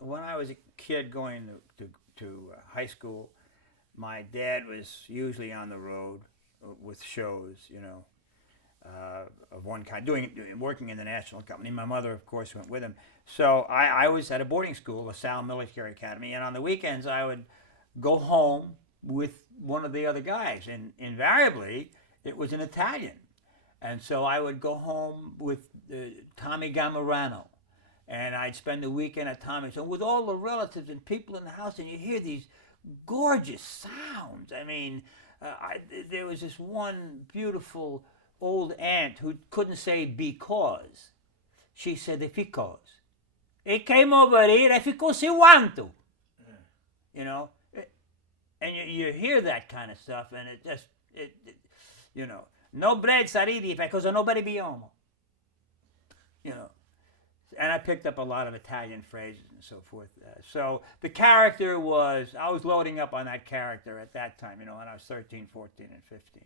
when I was a kid going to high school, my dad was usually on the road with shows, of one kind, working in the national company. My mother, of course, went with him. So I was at a boarding school, LaSalle Military Academy, and on the weekends I would go home with one of the other guys, and invariably it was an Italian. And so I would go home with Tommy Gammarano, and I'd spend the weekend at Tommy's, and with all the relatives and people in the house, and you hear these gorgeous sounds. I mean, there was this one beautiful old aunt who couldn't say because. She said because. He came over here because he want to. You know? And you hear that kind of stuff, and it just, no bread saridi because nobody be homo. And I picked up a lot of Italian phrases and so forth. So the character I was loading up on that character at that time, when I was 13, 14, and 15.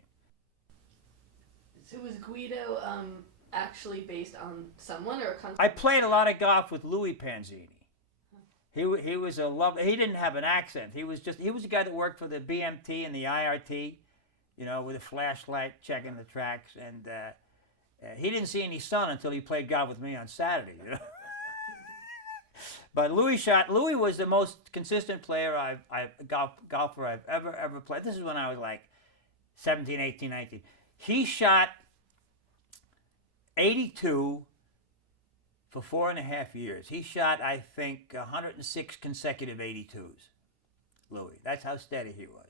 So was Guido actually based on someone or a country? I played a lot of golf with Louis Panzini. He was he didn't have an accent. He was a guy that worked for the BMT and the IRT, with a flashlight checking the tracks, and he didn't see any sun until he played golf with me on Saturday. But Louis was the most consistent player golfer I've ever played. This is when I was like 17, 18, 19. He shot 82 for 4.5 years. He shot, I think, 106 consecutive 82s. Louis. That's how steady he was.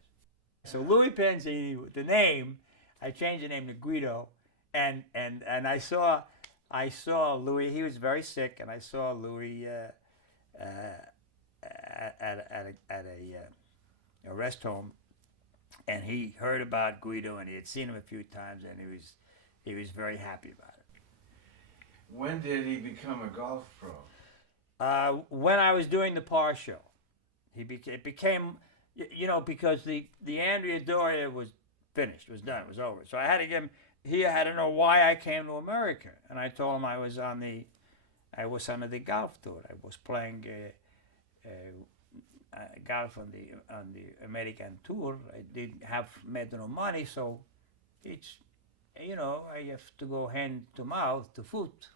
So Louis Panzini, the name, I changed the name to Guido, and I saw Louis. He was very sick, and I saw Louis at a rest home, and he heard about Guido, and he had seen him a few times, and he was very happy about it. When did he become a golf pro? When I was doing the Par Show, it became, because the Andrea Doria was finished, was done, it was over. So I had to give him. He had to know why I came to America, and I told him I was on the golf tour. I was playing golf on the American tour. I didn't have made no money, so it's, I have to go hand to mouth to foot,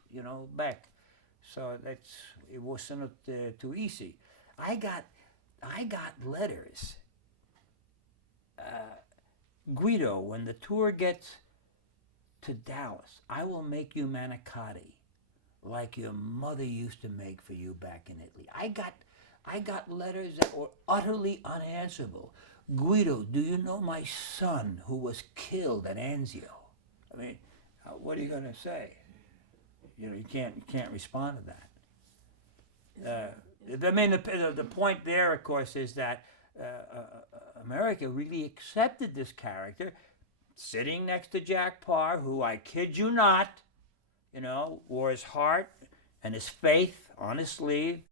back. So it wasn't too easy. I got letters. Guido, when the tour gets to Dallas, I will make you manicotti like your mother used to make for you back in Italy. I got letters that were utterly unanswerable. Guido, do you know my son who was killed at Anzio? I mean, what are you going to say? You can't respond to that. The point there, of course, is that America really accepted this character, sitting next to Jack Parr, who, I kid you not, wore his heart and his faith on his sleeve,